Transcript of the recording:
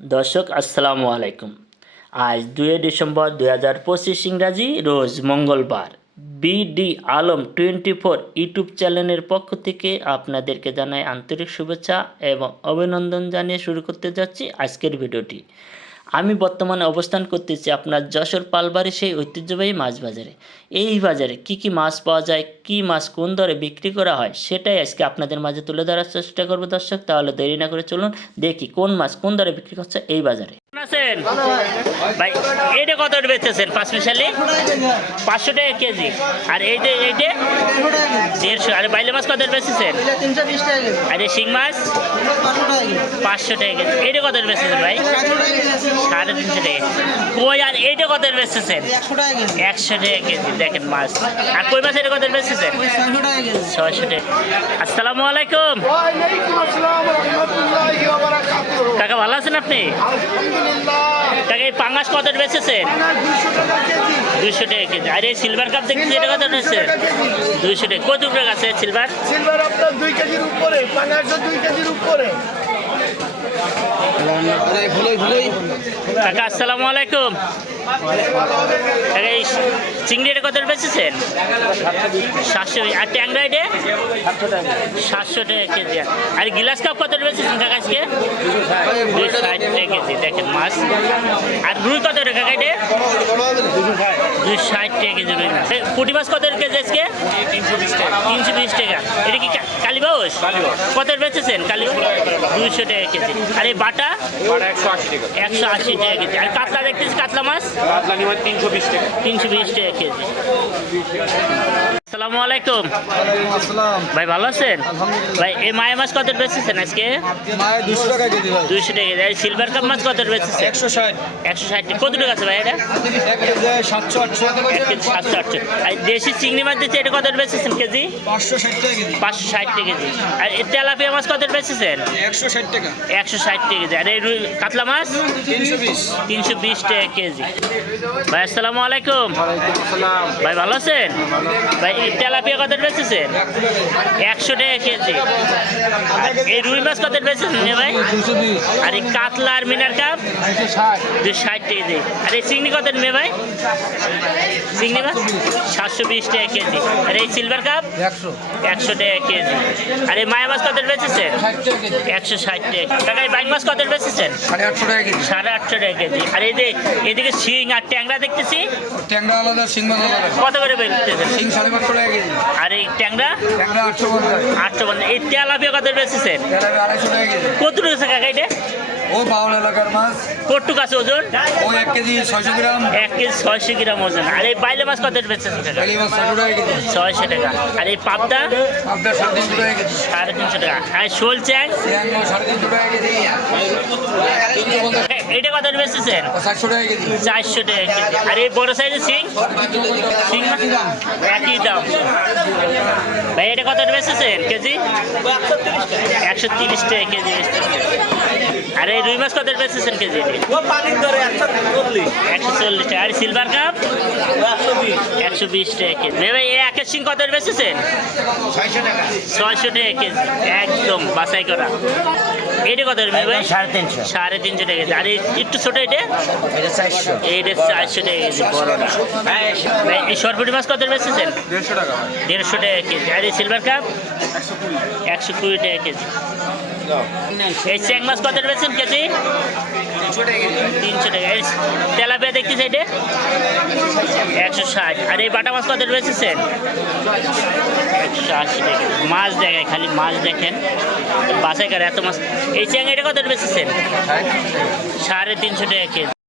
দর্শক, আসসালামু আলাইকুম। আজ দুই ডিসেম্বর দুই হাজার পঁচিশ ইংরাজি, রোজ মঙ্গলবার। BD Alam twenty four YouTube চ্যানেলের পক্ষ থেকে আপনাদেরকে জানাই আন্তরিক শুভেচ্ছা এবং অভিনন্দন জানিয়ে শুরু করতে যাচ্ছি আজকের ভিডিওটি। আমি বর্তমানে অবস্থান করতেছি আপনার যশোর পালবাড়ি সেই ঐতিহ্যবাহী মাছ বাজারে। এই বাজারে কি কি মাছ পাওয়া যায়, কি মাছ কোন দরে বিক্রি করা হয়, সেটাই আজকে আপনাদের মাঝে তুলে ধরার চেষ্টা করব দর্শক। তাহলে দেরি না করে চলুন দেখি কোন মাছ কোন দরে বিক্রি করছে এই বাজারে। আছেন? ভাই এইটা কত বেচতেছেন? পাঁচ মিশালি? পাঁচশো টাকা কেজি। আর এই যে এইটা দেড়শো। আর বাইলে মাছ কত কেজি আর এই শিং মাছ? পাঁচশো টাকা কেজি। এইটা কত করে বেচতেছেন ভাই? সাড়ে তিনশো টাকা কই আর এইটা কত করে বেচতেছেন? একশো টাকা কেজি। দেখেন মাছ। আর কই মাছ এটা কত ওই ছয়শো টাকা। আসসালামু আলাইকুম। কাকা ভালো আছেন আপনি? এই পাঙ্গাস কত করে বেচেছেন আপনার 200 টাকা কেজি দুইশো টাকা কেজি। আর এই সিলভার কাপ দেখছি এটা কত রয়েছে দুইশো টাকা। কত টাকা আছে সিলভার সিলভার? আপনার 2 কেজির উপরে পাঙ্গাসও 2 কেজির উপরে কাকা, আসসালামু আলাইকুম। এই চিংড়ি এটা কত বেচেছেন সাতশো আর ট্যাংরা সাতশো টাকা কেজি। আর গিলাস কাপ কত বেচেছেন কাকা আজকে? টাকা কেজি দেখেন মাছ। আর রুই কত করে কাকা এটা দুইশো ষাট টাকা কেজি রুই মাছ। পুঁটি মাছ কত কেজি আজকে? তিনশো বিশ টাকা। তিনশো বিশ টাকা এটা কি কালীবাউস কত বেচেছেন কালী? দুইশো টাকা কেজি। আর এই বাটা? একশো আশি টাকা কেজি। আর কাতলা দেখতেছি কাতলা মাছ? তিনশো বিশ টাকা কেজি। আসসালামু আলাইকুম। ভাই ভালো আছেন? ভাই এই মায়া মাছ কত বেচেছেন আজকে? দুশো টাকা কেজি দুইশো টাকা সিলভার কাপ মাছ কত বেচেছেন? একশো ষাট। একশো ষাট কত টাকা আছে ভাই এটা? সাতশো আটশো। সাতশো আটশো। আর দেশি চিংড়ি মাছ দিচ্ছে এটা কত বেচেছেন কেজি? পাঁচশো ষাট টাকা কেজি। পাঁচশো ষাট টাকা কেজি। আর এই তেলাপিয়া মাছ কত বেচেছেন? একশো ষাট টাকা। একশো ষাট টাকা কেজি। আর এই কাতলা মাছ? তিনশো বিশ। তিনশো বিশ টাকা কেজি। ভাই আসসালামু আলাইকুম। ভাই ভালো আছেন? ভাই তেলাপিয়া কত বেচেছেন একশো টাকা কেজি। এই রুই মাছ কত বেচেছেন ভাই? আর এই কাতলা আর মিনার কাপ? একশো ষাট কেজি। আর এই চিংড়ি কত নেবে ভাই? চিংড়ি মাছ? সাতশো বিশ টাকা কেজি। আর এই সিলভার কাপ? একশো টাকা কেজি। আর এই মায়া মাছ কত বেচেছেন একশো ষাট টাকা কাকা এই বাইক মাছ কত বেচেছেন সাড়ে আটশো টাকা কেজি। আর এই যে এদিকে শিং আর ট্যাংরা দেখতেছি? ট্যাংরা আলাদা মাছ আলাদা। কত করে বেচতেছেন সিং সাড়ে পাঁচশো আর এই ট্যাংরা? আটশো পঞ্চাশ। এই তেলাপিয়া কত আড়াইশো কত রয়েছে কাকা এটা? ও বাউল এলাকার মাছ। কটুক আছে ওজন? ও এক কেজি ছয়শো গ্রাম। এক কেজি ছয়শো গ্রাম ওজন। আর এই বাইলে মাছ কত বেচেছেন ছয়শো টাকা? আর এই পাবদা? সাড়ে তিনশো টাকা কেজি। সাড়ে তিনশো টাকা। আর শোল চ্যাং চিরাং মাছ সাড়ে তিনশো টাকা কেজি। তিনশো পঞ্চাশ এ- এইটা কত বেচেছেন? চারশো টাকা কেজি। চারশো টাকা কেজি। আর এই বড় সাইজের সিং সিং একই দাম। ভাই এটা কত বেচেছেন? কেজি? একশো তিরিশ টাকা কেজি। আর এই রুই মাছ কত বেচেছেন কেজি? একশো চল্লিশ। টাকা। আর সিলভার কাপ একশো বিশ। টাকা কেজি। ভাই, এই একের সিং কত বেচেছেন? ছয়শো টাকা। কেজি। একদম বাছাই করা। এটা কত ভাই ভাই সাড়ে তিনশো। সাড়ে তিনশো টাকা কেজি। আর একটু ছোট এটা এটা চারশো। এইটা চারশো টাকা কেজি বড়টা ভাই, এই সরপুরি মাছ কত বেচেছেন? দেড়শো টাকা দেড়শো টাকা কেজি। আর এই সিলভার কাপ একশো কুড়ি। টাকা কেজি। এই চ্যাং মাছ কত বেচেন কেজি। তিনশো টাকা। এই তেলাপিয়া দেখতে সাইডে একশো ষাট। আর এই বাটা মাছ কত বেচেছেন একশো আশি টাকা মাছ দেখায় খালি মাছ দেখেন। বাসায় কার এত মাছ। এই চ্যাং এটা কত বেচেছেন সাড়ে তিনশো টাকা কেজি।